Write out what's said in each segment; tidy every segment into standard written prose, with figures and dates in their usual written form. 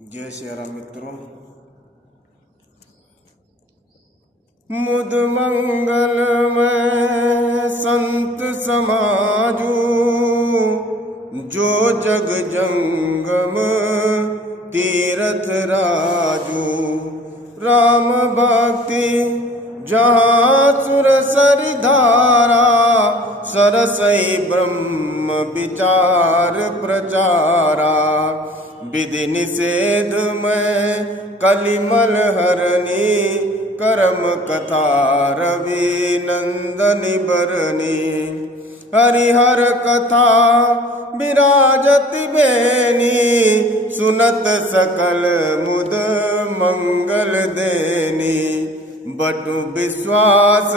जय श्री राम मित्रों। मुद मंगल में संत समाजू, जो जग जंगम तीरथ राजू। राम भक्ति जहाँ सुर सरि धारा, सरसई ब्रह्म विचार प्रचारा। विधि निषेध में कलिमल हरनी, कर्म कथा रवि नंदनी बरनी। हरिहर कथा विराजति बेनी, सुनत सकल मुद मंगल देनी। बटु विश्वास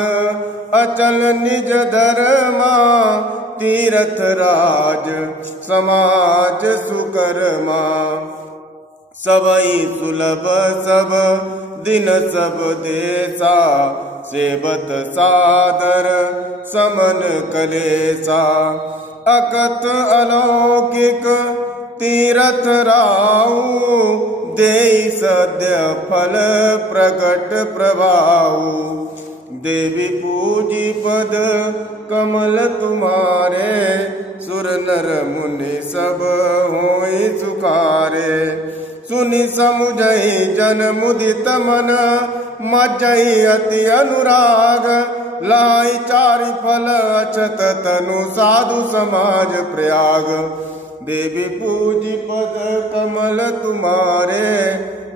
अचल निज धर्मा, तीरथ राज समाज सुकर्मा। सबई सुलभ सब दिन सब देसा, सेवत सादर समन कलेसा। अकत अलौकिक तीरथ राऊ, देई सद्य फल प्रकट प्रभाऊ। देवी पूजी पद कमल तुम्हारे, सुर नर मुनि सब होई सुखारे। सुनि समुझई जन मुदित मन, मज्जई अति अनुराग। लाई चारि फल अछत तनु, साधु समाज प्रयाग। देवी पूजी पद कमल तुम्हारे,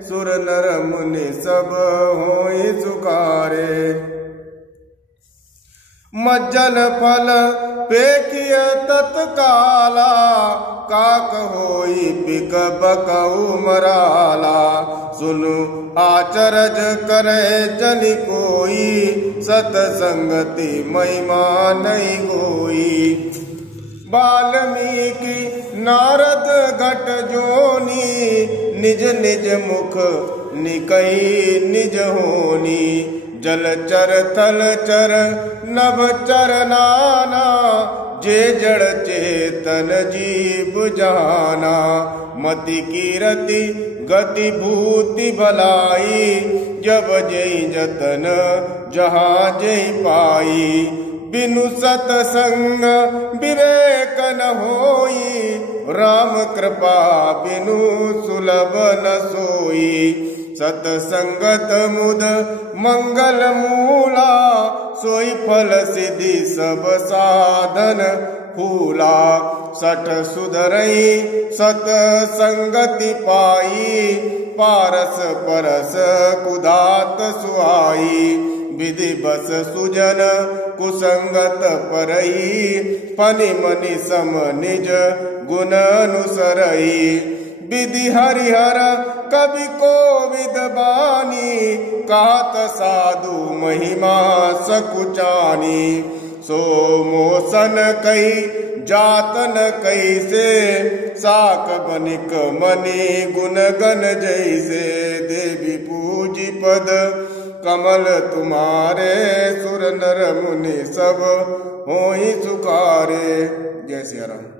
सुर नर मुनि सब होई सुखारे। मज्जन फल पेखिय तत्काला, काक होई पिक बकऊ मराला। सुनु आचरज करे जनि कोई, सतसंगति महिमा नहीं होई। वाल्मीकि नारद घट जोनी, निज निज मुख निकई निज होनी। जलचर थलचर नभ चर नाना, जे जड़ चेतन जीव जाना। मति कीरति गति भूति भलाई, जब जय जतन जहाँ जय पाई। बिनु सतसंग विवेक न होई, राम कृपा बिनु सुलभ न सोई। सतसंगत मुद मंगल मूला, सोई फल सिद्धि सब साधन फूला। सठ सुधरई सत संगति पाई, पारस परस कुदात सुहाई। विधि बस सुजन कुसंगत परई, फनि मनि सम निज गुण अनुसरई। विधि हरिहर कवि कोविद बानी, कहत साधु महिमा सकुचानी। सो मोसन कई जातन कैसे, साक बनिक मनि गुण गण जैसे। देवी पूजी पद कमल तुम्हारे, सुर नर मुनि सब होई सुखारे। जय श्री राम।